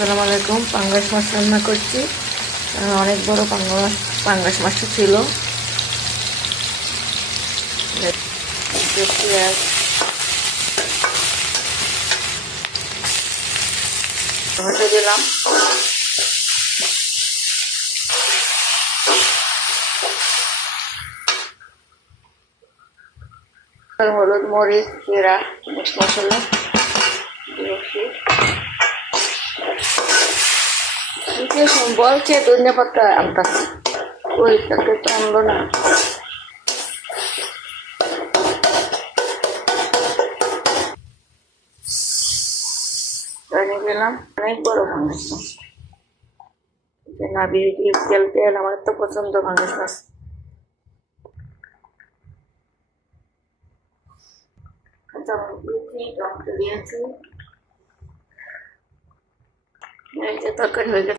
আসসালামু আলাইকুম। পাঙ্গাস মাছ রান্না করছি। অনেক বড় পাঙ্গাস মাছটা ছিল। পেঁয়াজ, টমেটো দিলাম, হলুদ, মরিচ, জিরা, মিক্স মশলা দিয়েছি। বলছে ধনিয়া পাতা আনতেছে, ওই তাকে তো আনলো না। দিলাম অনেক বড় পাঙ্গাস মাছ, নাবিয়ে দিয়ে তেল তেল, আমার তো পছন্দ পাঙ্গাস মাছ। টমেটো দিয়েছি, তরকারি হয়ে গেছে।